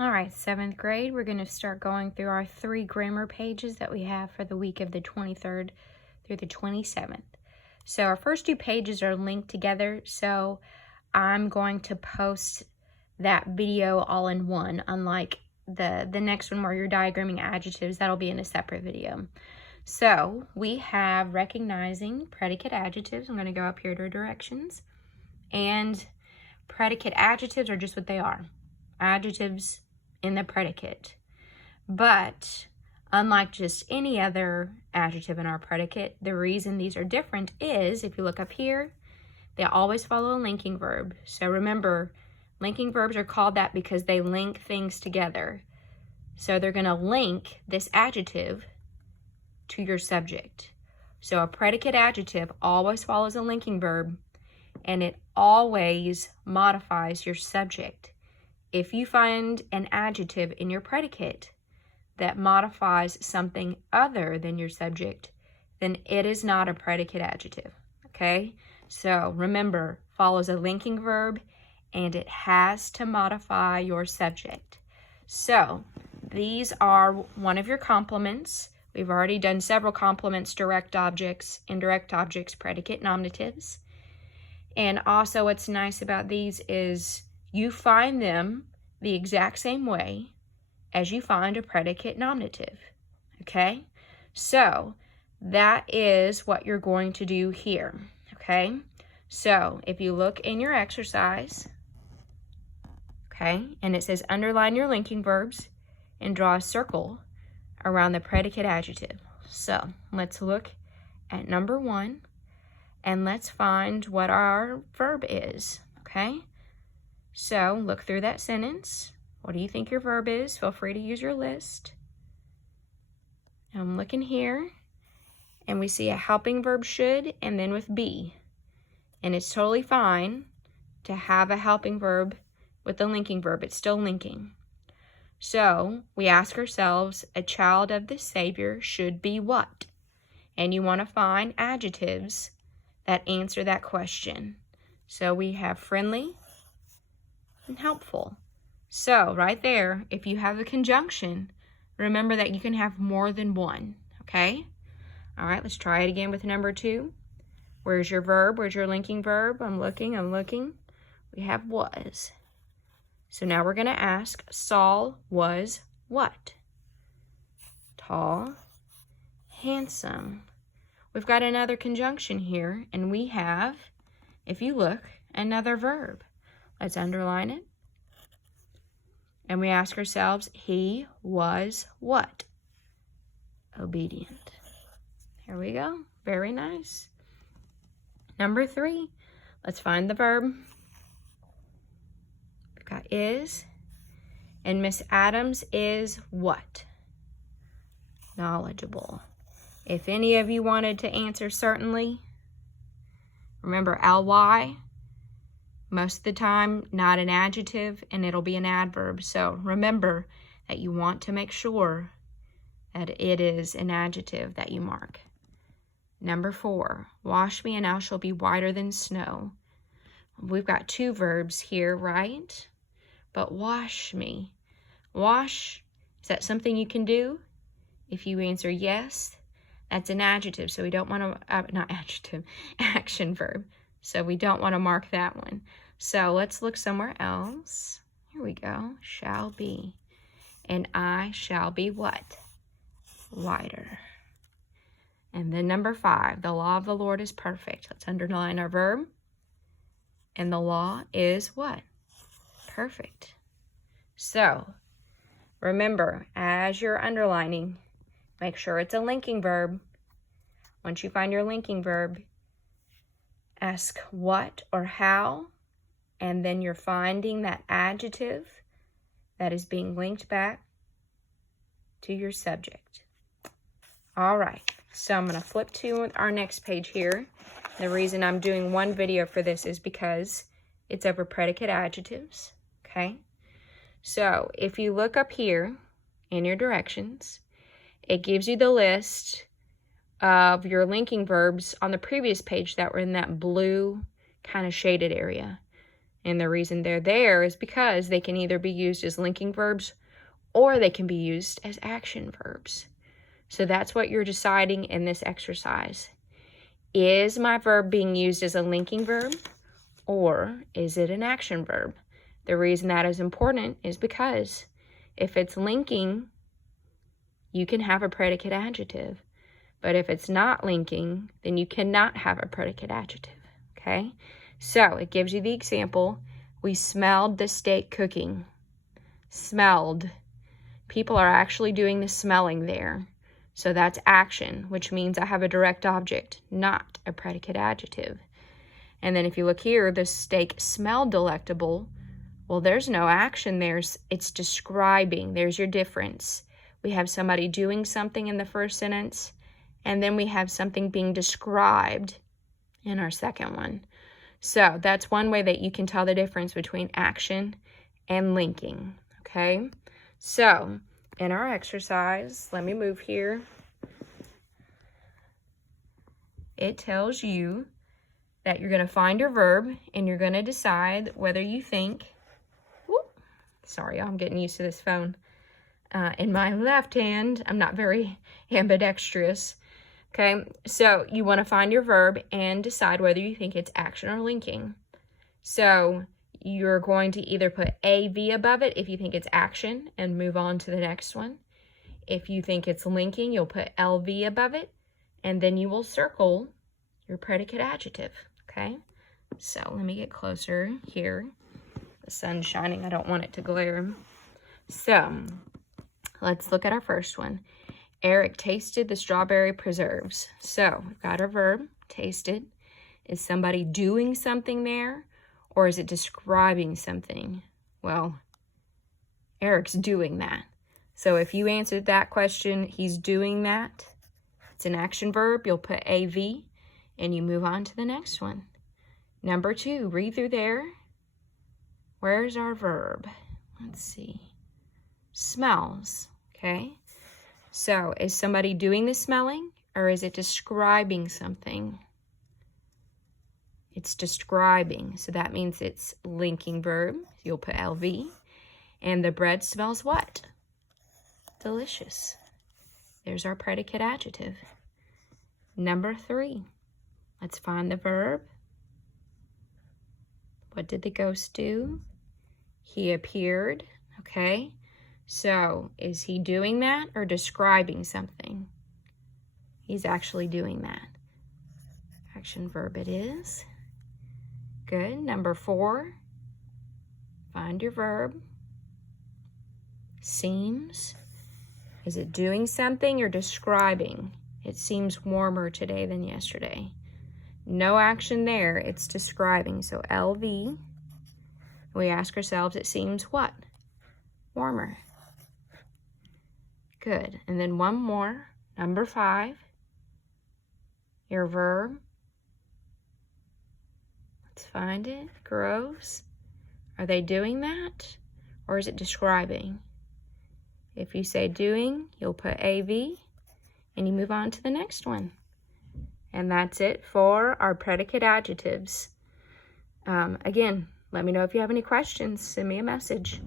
All right, 7th grade, we're going to start going through our 3 grammar pages that we have for the week of the 23rd through the 27th. So our first 2 pages are linked together, so I'm going to post that video all in one, unlike the next one where you're diagramming adjectives. That'll be in a separate video. So we have recognizing predicate adjectives. I'm going to go up here to directions. And predicate adjectives are just what they are. Adjectives in the predicate. But unlike just any other adjective in our predicate, the reason these are different is, if you look up here, they always follow a linking verb. So remember, linking verbs are called that because they link things together. So they're going to link this adjective to your subject. So a predicate adjective always follows a linking verb, and it always modifies your subject. If you find an adjective in your predicate that modifies something other than your subject, then it is not a predicate adjective, okay? So remember, follows a linking verb, and it has to modify your subject. So these are one of your complements. We've already done several complements: direct objects, indirect objects, predicate nominatives. And also what's nice about these is you find them the exact same way as you find a predicate nominative, okay? So that is what you're going to do here, okay? So if you look in your exercise, okay, and it says underline your linking verbs and draw a circle around the predicate adjective. So let's look at number 1. And let's find what our verb is, okay? So look through that sentence. What do you think your verb is? Feel free to use your list. I'm looking here, and we see a helping verb should, and then with be. And it's totally fine to have a helping verb with a linking verb. It's still linking. So we ask ourselves, a child of the Savior should be what? And you want to find adjectives that answer that question. So we have friendly and helpful. So right there, if you have a conjunction, remember that you can have more than one, okay? All right, let's try it again with number 2. Where's your verb? Where's your linking verb? I'm looking. We have was. So now we're going to ask, Saul was what? Tall, handsome. We've got another conjunction here, and we have, if you look, another verb. Let's underline it. And we ask ourselves, he was what? Obedient. Here we go. Very nice. Number 3, let's find the verb. We've got is, and Miss Adams is what? Knowledgeable. If any of you wanted to answer certainly, remember ly, most of the time not an adjective, and it'll be an adverb. So remember that you want to make sure that it is an adjective that you mark. Number 4, wash me and I shall be whiter than snow. We've got 2 verbs here, right? But wash me. Wash, is that something you can do? If you answer yes, that's an adjective, so we don't want to, not adjective, action verb. So we don't want to mark that one. So let's look somewhere else. Here we go, shall be. And I shall be what? Whiter. And then number 5, the law of the Lord is perfect. Let's underline our verb. And the law is what? Perfect. So remember, as you're underlining, make sure it's a linking verb. Once you find your linking verb, ask what or how, and then you're finding that adjective that is being linked back to your subject. All right, so I'm going to flip to our next page here. The reason I'm doing one video for this is because it's over predicate adjectives, okay? So if you look up here in your directions, it gives you the list of your linking verbs on the previous page that were in that blue kind of shaded area. And the reason they're there is because they can either be used as linking verbs or they can be used as action verbs. So that's what you're deciding in this exercise. Is my verb being used as a linking verb or is it an action verb? The reason that is important is because if it's linking, you can have a predicate adjective. But if it's not linking, then you cannot have a predicate adjective, okay? So it gives you the example. We smelled the steak cooking. Smelled. People are actually doing the smelling there. So that's action, which means I have a direct object, not a predicate adjective. And then if you look here, the steak smelled delectable. Well, there's no action there. It's describing. There's your difference. We have somebody doing something in the first sentence, and then we have something being described in our second one. So that's one way that you can tell the difference between action and linking, okay? So in our exercise, let me move here. It tells you that you're going to find your verb and you're going to decide whether you think, sorry, I'm getting used to this phone. In my left hand, I'm not very ambidextrous. Okay, so you want to find your verb and decide whether you think it's action or linking. So you're going to either put AV above it if you think it's action and move on to the next one. If you think it's linking, you'll put LV above it, and then you will circle your predicate adjective, okay? So let me get closer here. The sun's shining. I don't want it to glare. So let's look at our first one. Eric tasted the strawberry preserves. So we've got our verb, tasted. Is somebody doing something there, or is it describing something? Well, Eric's doing that. So if you answered that question, he's doing that. It's an action verb. You'll put AV, and you move on to the next one. Number 2, read through there. Where's our verb? Let's see. Smells, okay? So is somebody doing the smelling or is it describing something? It's describing, so that means it's linking verb. You'll put LV. And the bread smells what? Delicious. There's our predicate adjective. Number 3, let's find the verb. What did the ghost do? He appeared, okay? So is he doing that or describing something? He's actually doing that. Action verb it is. Good. Number 4, find your verb. Seems. Is it doing something or describing? It seems warmer today than yesterday. No action there. It's describing. So LV. We ask ourselves, it seems what? Warmer. Good. And then one more. Number 5. Your verb. Let's find it. Grows. Are they doing that? Or is it describing? If you say doing, you'll put AV and you move on to the next one. And that's it for our predicate adjectives. Again, let me know if you have any questions. Send me a message.